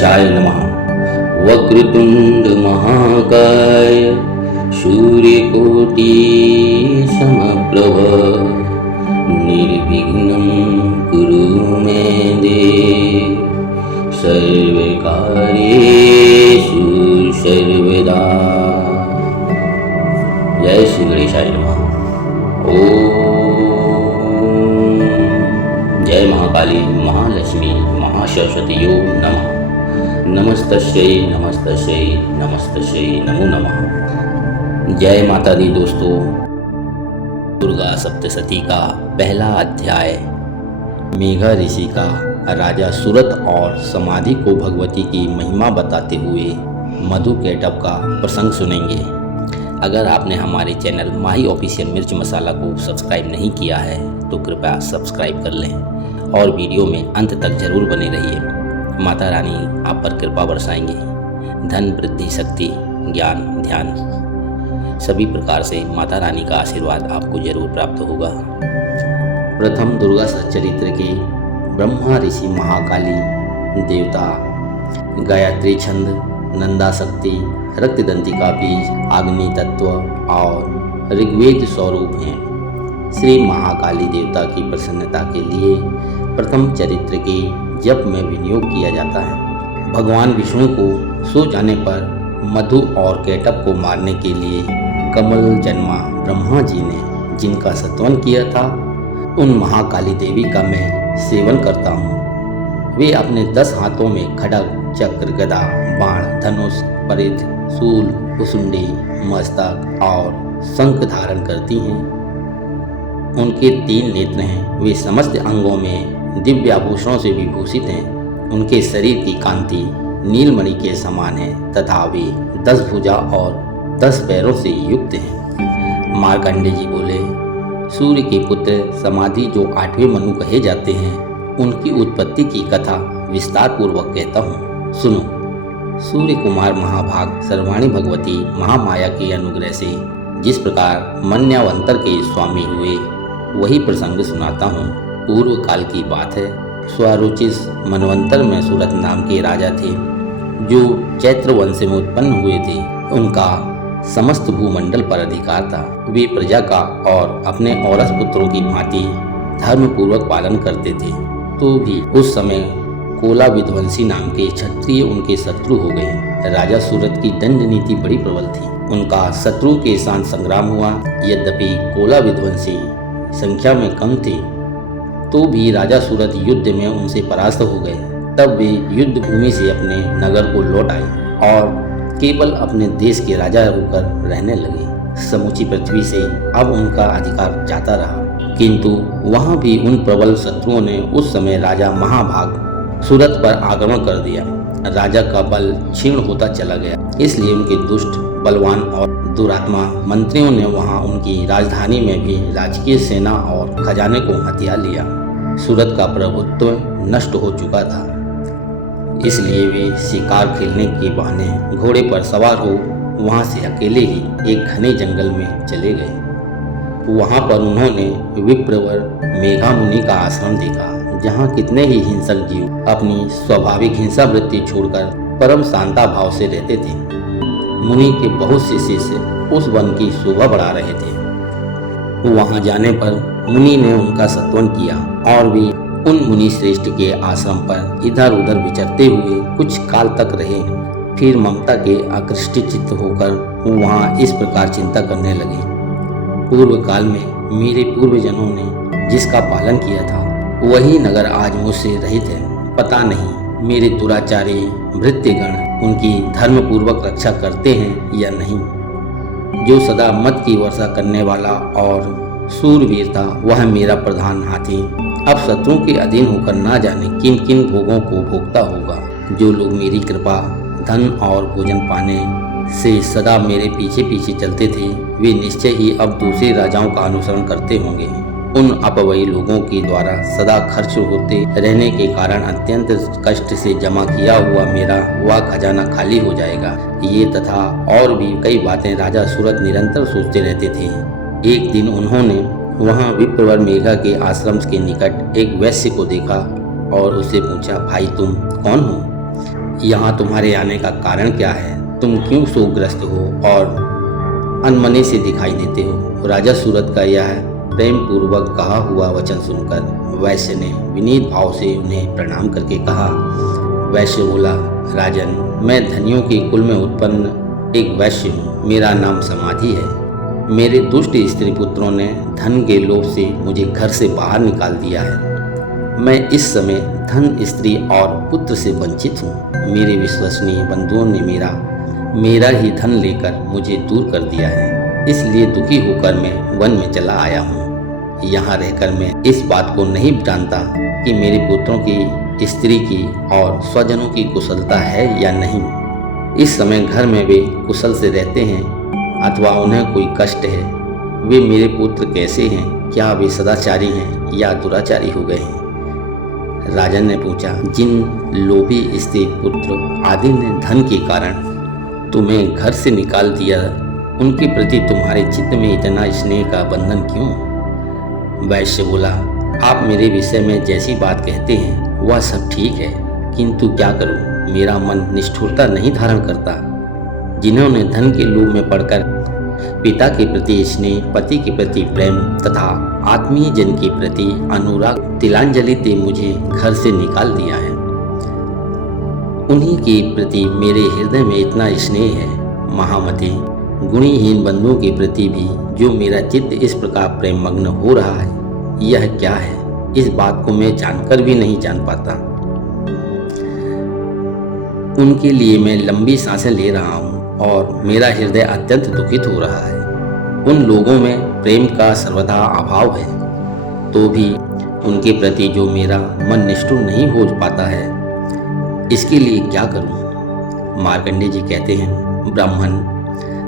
गणेशाय नमः। वक्रतुंड महाकाय सूर्यकोटि समप्रभ निर्विघ्नं कुरु मे देव सर्वकार्येषु सर्वदा। जय श्री गणेशाय नमः। ओम जय महाकाली महालक्ष्मी महासरस्वतीयो नमः। नमस्तस्यै नमस्तस्यै नमस्तस्यै नमो नमः। जय माता दी दोस्तों। दुर्गा सप्तशती का पहला अध्याय मेघा ऋषि का राजा सूरत और समाधि को भगवती की महिमा बताते हुए मधु केटव का प्रसंग सुनेंगे। अगर आपने हमारे चैनल माही ऑफिशियल मिर्च मसाला को सब्सक्राइब नहीं किया है तो कृपया सब्सक्राइब कर लें और वीडियो में अंत तक जरूर बने रहिए। माता रानी आप पर कृपा बरसाएंगे। धन वृद्धि शक्ति ज्ञान ध्यान सभी प्रकार से माता रानी का आशीर्वाद आपको जरूर प्राप्त होगा। प्रथम दुर्गा सच्चरित्र के ब्रह्मा ऋषि महाकाली देवता गायत्री छंद नंदा शक्ति रक्तदंतिका बीज अग्नि तत्व और ऋग्वेद स्वरूप हैं। श्री महाकाली देवता की प्रसन्नता के लिए प्रथम चरित्र के जप में विनियोग किया जाता है। भगवान विष्णु को सो जाने पर मधु और केटव को मारने के लिए कमल जन्मा ब्रह्मा जी ने जिनका स्तवन किया था उन महाकाली देवी का मैं सेवन करता हूँ। वे अपने 10 हाथों में खड्ग चक्र गदा बाण धनुष परिध शूल कुसुंडी मस्तक और शंख धारण करती हैं। उनके 3 नेत्र हैं। वे समस्त अंगों में दिव्य आभूषणों से विभूषित हैं। उनके शरीर की कांति नीलमणि के समान है तथा वे 10 भुजा और 10 पैरों से युक्त हैं। मार्कंडे जी बोले, सूर्य के पुत्र समाधि जो 8वें मनु कहे जाते हैं उनकी उत्पत्ति की कथा विस्तार पूर्वक कहता हूँ, सुनो। सूर्य कुमार महाभाग सर्वाणी भगवती महामाया के अनुग्रह से जिस प्रकार मन्यावंतर के स्वामी हुए वही प्रसंग सुनाता हूँ। पूर्व काल की बात है। स्वारोचिस मनवंतर में सूरत नाम के राजा थे जो चैत्र वंश में उत्पन्न हुए थे। उनका समस्त भूमंडल पर अधिकार था। वे प्रजा का और अपने औरस पुत्रों की भांति धर्म पूर्वक पालन करते थे। तो भी उस समय कोला विध्वंसी नाम के क्षत्रिय उनके शत्रु हो गए। राजा सूरत की दंड नीति बड़ी प्रबल थी। उनका शत्रु के साथ संग्राम हुआ। यद्यपि कोला विध्वंसी संख्या में कम थे तो भी राजा सूरत युद्ध में उनसे परास्त हो गए। तब वे युद्ध भूमि से अपने नगर को लौट आए और केवल अपने देश के राजा होकर रहने लगे। समूची पृथ्वी से अब उनका अधिकार जाता रहा, किंतु वहां भी उन प्रबल शत्रुओं ने उस समय राजा महाभाग सूरत पर आक्रमण कर दिया। राजा का बल क्षीण होता चला गया। इसलिए उनके दुष्ट बलवान और दुरात्मा मंत्रियों ने वहां उनकी राजधानी में भी राजकीय सेना और खजाने को हथिया लिया। सूरत का प्रभुत्व नष्ट हो चुका था। इसलिए वे शिकार खेलने के बहाने घोड़े पर सवार हो वहां से अकेले ही एक घने जंगल में चले गए। वहां पर उन्होंने विप्रवर मेघा मुनि का आश्रम देखा, जहां कितने ही हिंसक जीव अपनी स्वाभाविक हिंसा वृत्ति छोड़कर परम शांता भाव से रहते थे। मुनि के बहुत से शिष्य उस वन की शोभा बढ़ा रहे थे। वहां जाने पर मुनि ने उनका स्तवन किया और वे उन मुनि श्रेष्ठ के आश्रम पर इधर उधर विचरते हुए कुछ काल तक रहे। फिर ममता के आकृष्ट चित्त होकर वहां इस प्रकार चिंता करने लगे, पूर्व काल में मेरे पूर्वजनों ने जिसका पालन किया था वही नगर आज मुझसे रहित है। पता नहीं मेरे दुराचारी भृत्यगण उनकी धर्म पूर्वक रक्षा करते हैं या नहीं। जो सदा मत की वर्षा करने वाला और सूरवीर था वह मेरा प्रधान हाथी अब शत्रुओं के अधीन होकर ना जाने किन किन भोगों को भोगता होगा। जो लोग मेरी कृपा धन और भोजन पाने से सदा मेरे पीछे पीछे चलते थे वे निश्चय ही अब दूसरे राजाओं का अनुसरण करते होंगे। उन अपव्ययी लोगों के द्वारा सदा खर्च होते रहने के कारण अत्यंत कष्ट से जमा किया हुआ मेरा वह खजाना खाली हो जाएगा। ये तथा और भी कई बातें राजा सूरत निरंतर सोचते रहते थे। एक दिन उन्होंने वहां विप्रवर मेघा के आश्रम के निकट एक वैश्य को देखा और उससे पूछा, भाई तुम कौन हो? यहाँ तुम्हारे आने का कारण क्या है? तुम क्यों शोकग्रस्त हो और अनमने से दिखाई देते हो? राजा सूरत का यह प्रेम पूर्वक कहा हुआ वचन सुनकर वैश्य ने विनीत भाव से उन्हें प्रणाम करके कहा। वैश्य बोला, राजन, मैं धनियों के कुल में उत्पन्न एक वैश्य हूँ। मेरा नाम समाधि है। मेरे दुष्ट स्त्री पुत्रों ने धन के लोभ से मुझे घर से बाहर निकाल दिया है। मैं इस समय धन, स्त्री और पुत्र से वंचित हूँ। मेरे विश्वसनीय बंधुओं ने मेरा ही धन लेकर मुझे दूर कर दिया है। इसलिए दुखी होकर मैं वन में चला आया हूँ। यहाँ रहकर मैं इस बात को नहीं जानता कि मेरे पुत्रों की, स्त्री की और स्वजनों की कुशलता है या नहीं। इस समय घर में वे कुशल से रहते हैं अथवा उन्हें कोई कष्ट है। वे मेरे पुत्र कैसे हैं? क्या वे सदाचारी हैं या दुराचारी हो गए हैं? राजन ने पूछा, जिन लोभी स्त्री पुत्र आदि ने धन के कारण तुम्हें घर से निकाल दिया, उनके प्रति तुम्हारे चित्त में इतना स्नेह का बंधन क्यों? वैश्य बोला, आप मेरे विषय में जैसी बात कहते हैं वह सब ठीक है, किंतु क्या करूं, मेरा मन निष्ठुरता नहीं धारण करता। जिन्होंने धन के लोभ में पड़कर पिता के प्रति स्नेह, पति के प्रति प्रेम तथा आत्मीय जन के प्रति अनुराग तिलांजलि दे मुझे घर से निकाल दिया है, उन्हीं के प्रति मेरे हृदय में इतना स्नेह है। महामते, गुणहीन बंधुओं के प्रति भी जो मेरा चित्त इस प्रकार प्रेम मग्न हो रहा है, यह क्या है? इस बात को मैं जानकर भी नहीं जान पाता। उनके लिए मैं लंबी सांसें ले रहा हूँ और मेरा हृदय अत्यंत दुखित हो रहा है। उन लोगों में प्रेम का सर्वथा अभाव है, तो भी उनके प्रति जो मेरा मन निष्ठुर नहीं हो पाता है, इसके लिए क्या करूं? मार्कंडेय जी कहते हैं, ब्राह्मण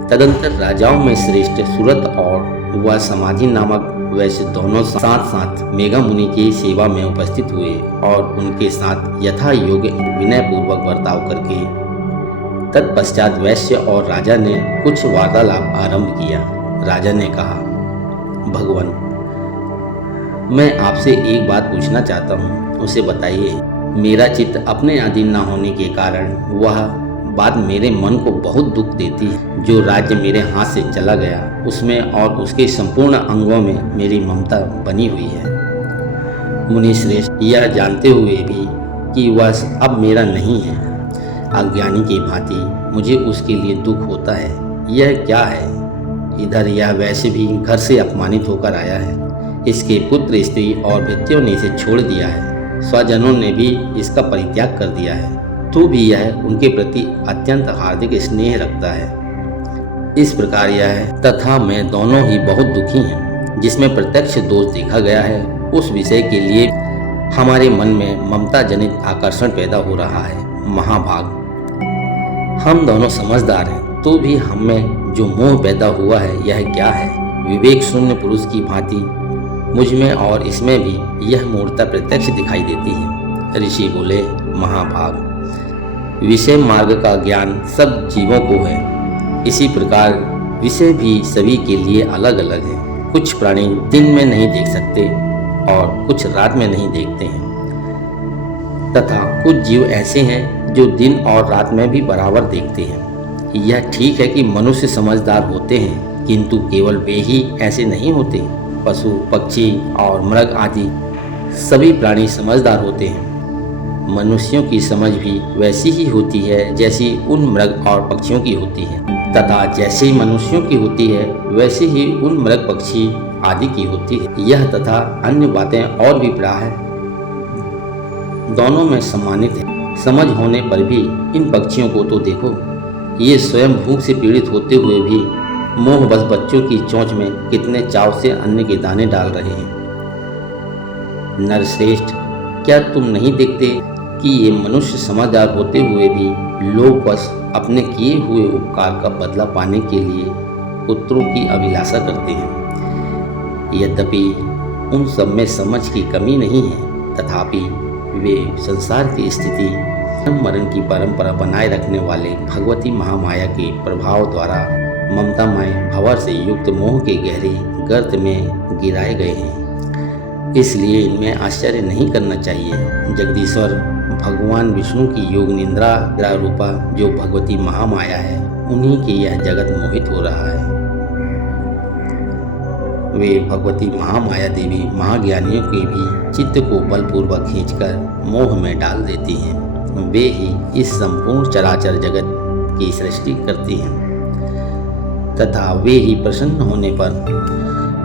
तदंतर राजाओं में श्रेष्ठ सूरत और वह समाधि नामक वैश्य दोनों साथ साथ मेघा मुनि की सेवा में उपस्थित हुए और उनके साथ यथा योग्य विनय पूर्वक बर्ताव करके तत्पश्चात वैश्य और राजा ने कुछ वार्तालाप आरंभ किया। राजा ने कहा, भगवान, मैं आपसे एक बात पूछना चाहता हूँ, उसे बताइए। मेरा चित्त अपने अधीन न होने के कारण वह बात मेरे मन को बहुत दुख देती है। जो राज्य मेरे हाथ से चला गया उसमें और उसके संपूर्ण अंगों में मेरी ममता बनी हुई है। मुनि श्रेष्ठ, यह जानते हुए भी कि वह अब मेरा नहीं है, अज्ञानी की भांति मुझे उसके लिए दुख होता है। यह क्या है? इधर यह वैसे भी घर से अपमानित होकर आया है। इसके पुत्र, स्त्री और भृत्यों ने इसे छोड़ दिया है। स्वजनों ने भी इसका परित्याग कर दिया है, तो भी यह उनके प्रति अत्यंत हार्दिक स्नेह रखता है। इस प्रकार यह है तथा मैं दोनों ही बहुत दुखी हैं। जिसमें प्रत्यक्ष दोष देखा गया है, उस विषय के लिए हमारे मन में ममता जनित आकर्षण पैदा हो रहा है। महाभाग, हम दोनों समझदार हैं, तो भी हम में जो मोह पैदा हुआ है, यह क्या है? विवेक शून्य पुरुष की भांति मुझ में और इसमें भी यह मूर्ता प्रत्यक्ष दिखाई देती है। ऋषि बोले, महाभाग, विषय मार्ग का ज्ञान सब जीवों को है। इसी प्रकार विषय भी सभी के लिए अलग अलग है। कुछ प्राणी दिन में नहीं देख सकते और कुछ रात में नहीं देखते हैं, तथा कुछ जीव ऐसे हैं जो दिन और रात में भी बराबर देखते हैं। यह ठीक है कि मनुष्य समझदार होते हैं, किंतु केवल वे ही ऐसे नहीं होते। पशु, पक्षी और मृग आदि सभी प्राणी समझदार होते हैं। मनुष्यों की समझ भी वैसी ही होती है जैसी उन मृग और पक्षियों की होती है, तथा जैसे मनुष्यों की होती है वैसे ही उन मृग, पक्षी आदि की होती है। यह तथा अन्य बातें और भी प्राय दोनों में सम्मानित है। समझ होने पर भी इन पक्षियों को तो देखो, ये स्वयं भूख से पीड़ित होते हुए भी मोहबस बच्चों की चोंच में कितने चाव से अन्न के दाने डाल रहे हैं। नरश्रेष्ठ, क्या तुम नहीं देखते कि ये मनुष्य समझदार होते हुए भी लोभवश अपने किए हुए उपकार का बदला पाने के लिए पुत्रों की अभिलाषा करते हैं? यद्यपि उन सब में समझ की कमी नहीं है, तथापि वे संसार की स्थिति मरण की परंपरा बनाए रखने वाले भगवती महामाया के प्रभाव द्वारा ममतामय भंवर से युक्त मोह के गहरे गर्त में गिराए गए हैं। इसलिए इनमें आश्चर्य नहीं करना चाहिए। जगदीश्वर भगवान विष्णु की योग निद्रा रूपा जो भगवती महामाया है, उन्हीं के यह जगत मोहित हो रहा है। वे भगवती महामाया देवी महाज्ञानियों के भी चित्त को बलपूर्वक खींचकर मोह में डाल देती हैं। वे ही इस संपूर्ण चराचर जगत की सृष्टि करती हैं तथा वे ही प्रसन्न होने पर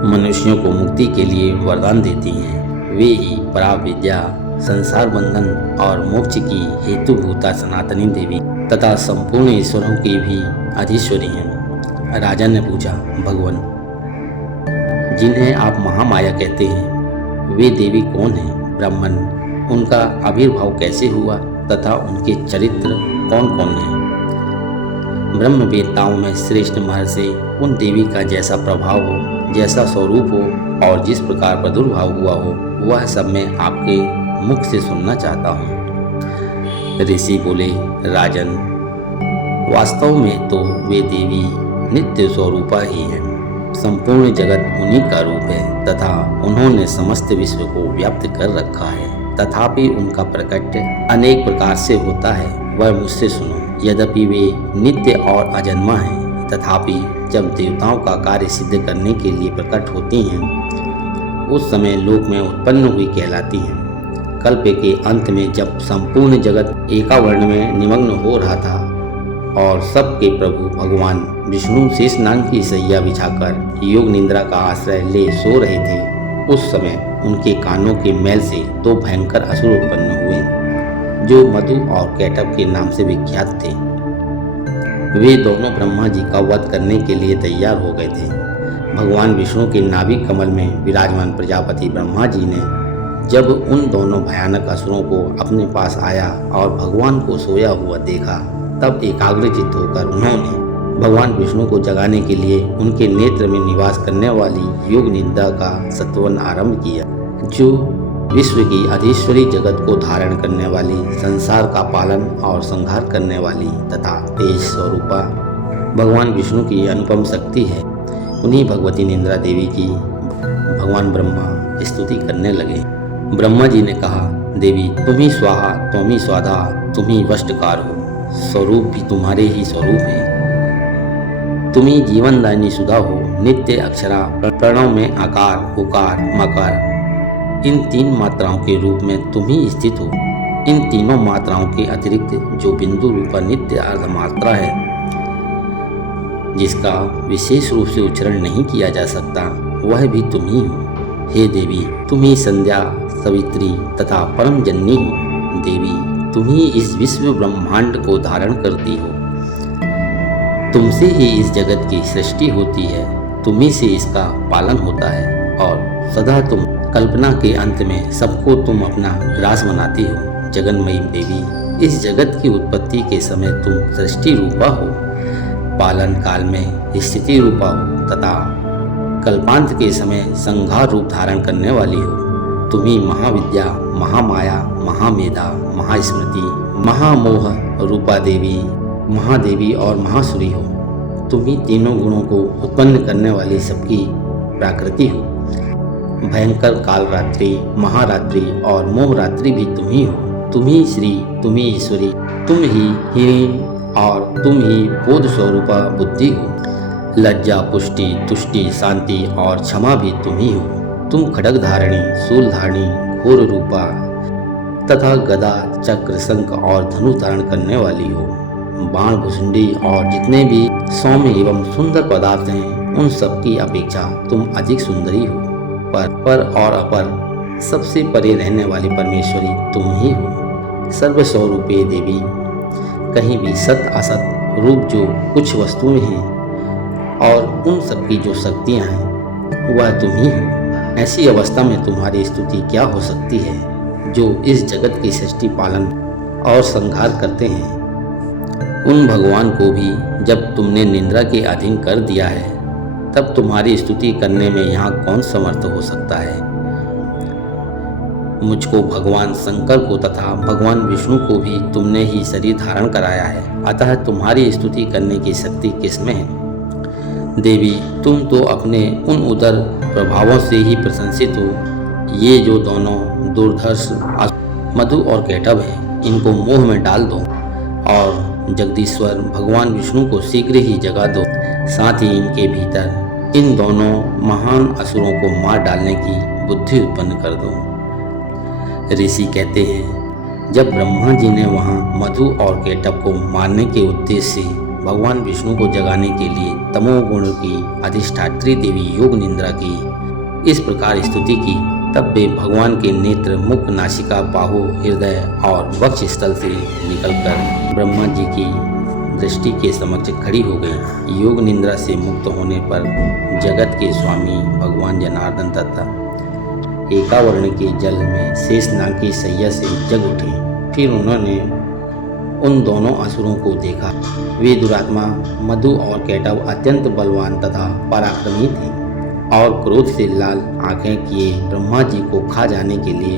मनुष्यों को मुक्ति के लिए वरदान देती हैं। वे ही पराविद्या, संसार बंधन और मोक्ष की हेतुभूता सनातनी देवी तथा संपूर्ण ईश्वरों की भी अधीश्वरी हैं। राजा ने पूछा, भगवान, जिन्हें आप महामाया कहते हैं, वे देवी कौन हैं? ब्राह्मण, उनका आविर्भाव कैसे हुआ तथा उनके चरित्र कौन कौन हैं? ब्रह्म वेत्ताओं में श्रेष्ठ महर्षि उन देवी का जैसा प्रभाव हो, जैसा स्वरूप हो और जिस प्रकार प्रादुर्भाव हुआ हो, वह सब मैं आपके मुख से सुनना चाहता हूँ। ऋषि बोले, राजन, वास्तव में तो वे देवी नित्य स्वरूपा ही हैं। संपूर्ण जगत उन्हीं का रूप है तथा उन्होंने समस्त विश्व को व्याप्त कर रखा है। तथापि उनका प्रकट अनेक प्रकार से होता है, वह मुझसे सुनो। यद्यपि वे नित्य और अजन्मा हैं, तथापि जब देवताओं का कार्य सिद्ध करने के लिए प्रकट होती हैं, उस समय लोक में उत्पन्न हुई कहलाती हैं। कल्प के अंत में जब संपूर्ण जगत एकावर्ण में निमग्न हो रहा था और सबके प्रभु भगवान विष्णु शेषनाग की सैया बिछाकर योग निद्रा का आश्रय ले सो रहे थे, उस समय उनके कानों के मैल से दो भयंकर असुर उत्पन्न हुए जो मधु और कैटभ के नाम से विख्यात थे। वे दोनों ब्रह्मा जी का वध करने के लिए तैयार हो गए थे। भगवान विष्णु के नाभि कमल में विराजमान प्रजापति ब्रह्मा जी ने जब उन दोनों भयानक असुरों को अपने पास आया और भगवान को सोया हुआ देखा, तब एकाग्रचित्त होकर उन्होंने भगवान विष्णु को जगाने के लिए उनके नेत्र में निवास करने वाली योग निद्रा का सत्वन आरंभ किया, जो विश्व की अधीश्वरी जगत को धारण करने वाली, संसार का पालन और संहार करने वाली तथा तेज स्वरूपा भगवान विष्णु की अनुपम शक्ति है। उन्हीं भगवती निद्रा देवी की भगवान ब्रह्मा स्तुति करने लगे। ब्रह्मा जी ने कहा, देवी, तुम ही स्वाहा, तुम ही स्वाधा, तुम ही वष्टकार हो। स्वरूप भी तुम्हारे ही स्वरूप है। तुम ही जीवनदायिनी सुधा हो, नित्य अक्षरा, प्रणव में आकार, उकार, मकार, इन तीन मात्राओं के रूप में तुम ही स्थित हो। इन तीनों मात्राओं के अतिरिक्त जो बिंदु रूपा नित्य अर्धमात्रा है, जिसका विशेष रूप से उच्चारण नहीं किया जा सकता, वह भी तुम ही हो। हे देवी, तुम ही संध्या, सवित्री तथा परम जननी हो। देवी, तुम ही इस विश्व ब्रह्मांड को धारण करती हो। तुमसे ही इस जगत की सृष्टि होती है, तुम ही से इसका पालन होता है और सदा तुम कल्पना के अंत में सबको तुम अपना ग्रास बनाती हो। जगन्मयी देवी, इस जगत की उत्पत्ति के समय तुम सृष्टि रूपा हो, पालन काल में स्थिति रूपा हो तथा कल्पांत के समय संहार रूप धारण करने वाली हो। तुम ही महाविद्या, महामाया, महामेधा, महास्मृति, महामोह रूपा देवी, महादेवी और महासुरी हो। तुम ही तीनों गुणों को उत्पन्न करने वाली सबकी प्राकृति हो। भयंकर कालरात्रि, महारात्रि और मोहरात्रि भी तुम ही हो। तुम ही श्री, तुम ही ईश्वरी, तुम ही हीन और तुम ही बोध स्वरूपा बुद्धि हो। लज्जा, पुष्टि, तुष्टि, शांति और क्षमा भी तुम ही हो। तुम खड्ग धारणी, शूल धारणी, घोर रूपा तथा गदा, चक्र, शंख और धनु धारण करने वाली हो। बाण, भुसुंडी और जितने भी सौम्य एवं सुंदर पदार्थ हैं, उन सब की अपेक्षा तुम अधिक सुंदरी हो। पर और अपर सबसे परे रहने वाली परमेश्वरी तुम ही हो। सर्वस्वरूपे देवी, कहीं भी सत असत रूप जो कुछ वस्तुएं हैं और उन सब की जो शक्तियां हैं, वह तुम ही हो। ऐसी अवस्था में तुम्हारी स्तुति क्या हो सकती है, जो इस जगत की सृष्टि, पालन और संहार करते हैं। उन भगवान को भी जब तुमने निद्रा के अधीन कर दिया है, तब तुम्हारी स्तुति करने में यहाँ कौन समर्थ हो सकता है। मुझको, भगवान शंकर को तथा भगवान विष्णु को भी तुमने ही शरीर धारण कराया है, अतः तुम्हारी स्तुति करने की शक्ति किसमें है। देवी, तुम तो अपने उन उदर प्रभावों से ही प्रशंसित हो। ये जो दोनों दुर्धर्ष मधु और कैटभ हैं, इनको मोह में डाल दो और जगदीश्वर भगवान विष्णु को शीघ्र ही जगा दो। साथ ही इनके भीतर इन दोनों महान असुरों को मार डालने की बुद्धि उत्पन्न कर दो। ऋषि कहते हैं, जब ब्रह्मा जी ने वहाँ मधु और केटव को मारने के उद्देश्य से भगवान विष्णु को जगाने के लिए तमोगुण की अधिष्ठात्री देवी योग निंद्रा की इस प्रकार स्तुति की, तब वे भगवान के नेत्र, मुख, नासिका, बाहु, हृदय और वक्ष स्थल से निकलकर ब्रह्मा जी की दृष्टि के समक्ष खड़ी हो गई। योग निंद्रा से मुक्त होने पर जगत के स्वामी भगवान जनार्दन तथा एकावर्ण के जल में शेषनाग की सैया से जग उठे। फिर उन्होंने उन दोनों असुरों को देखा। वे दुरात्मा मधु और केटव अत्यंत बलवान तथा पराक्रमी थे और क्रोध से लाल आंखें किए ब्रह्मा जी को खा जाने के लिए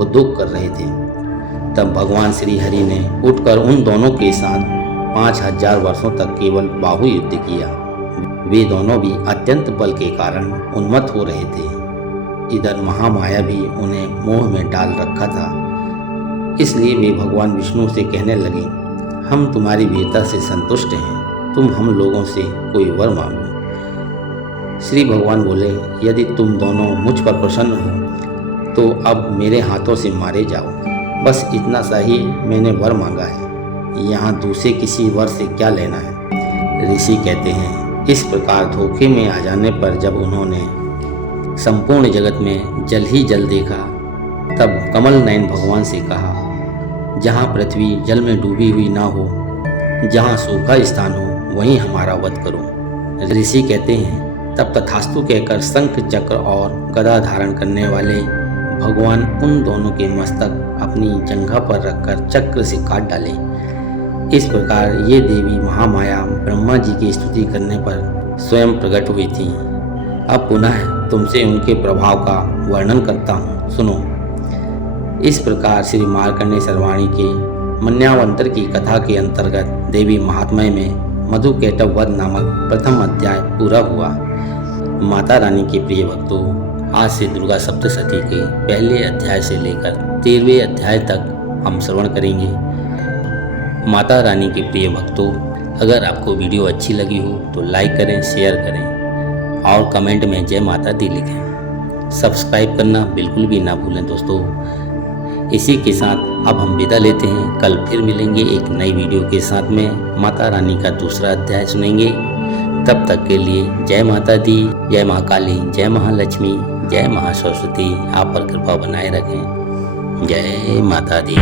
उद्योग कर रहे थे। तब भगवान श्री हरि ने उठकर उन दोनों के साथ 5000 वर्षों तक केवल बाहु युद्ध किया। वे दोनों भी अत्यंत बल के कारण उन्मत्त हो रहे थे। इधर महामाया भी उन्हें मोह में डाल रखा था। इसलिए वे भगवान विष्णु से कहने लगे, हम तुम्हारी वीरता से संतुष्ट हैं, तुम हम लोगों से कोई वर मांगो। श्री भगवान बोले, यदि तुम दोनों मुझ पर प्रसन्न हो तो अब मेरे हाथों से मारे जाओ। बस इतना सा ही मैंने वर मांगा है, यहाँ दूसरे किसी वर से क्या लेना है। ऋषि कहते हैं, इस प्रकार धोखे में आ जाने पर जब उन्होंने संपूर्ण जगत में जल ही जल देखा, तब कमल नयन भगवान से कहा, जहाँ पृथ्वी जल में डूबी हुई ना हो, जहाँ सूखा स्थान हो, वहीं हमारा वध करो। ऋषि कहते हैं, तब तथास्तु कहकर शंख, चक्र और गदा धारण करने वाले भगवान उन दोनों के मस्तक अपनी जंघा पर रखकर चक्र से काट डाले। इस प्रकार ये देवी महामाया ब्रह्मा जी की स्तुति करने पर स्वयं प्रकट हुई थी। अब पुनः तुमसे उनके प्रभाव का वर्णन करता हूँ, सुनो। इस प्रकार श्री मार्कंडेय सर्वाणी के मन्यावंतर की कथा के अंतर्गत देवी महात्म्य में मधु केटव वध नामक प्रथम अध्याय पूरा हुआ। माता रानी के प्रिय भक्तों, आज से दुर्गा सप्तशती के पहले अध्याय से लेकर 13वें अध्याय तक हम श्रवण करेंगे। माता रानी के प्रिय भक्तों, अगर आपको वीडियो अच्छी लगी हो तो लाइक करें, शेयर करें और कमेंट में जय माता दी लिखें। सब्सक्राइब करना बिल्कुल भी ना भूलें दोस्तों। इसी के साथ अब हम विदा लेते हैं। कल फिर मिलेंगे एक नई वीडियो के साथ में। माता रानी का दूसरा अध्याय सुनेंगे। तब तक के लिए जय माता दी, जय माँ काली, जय महालक्ष्मी, जय महासरस्वती। आप पर कृपा बनाए रखें। जय माता दी।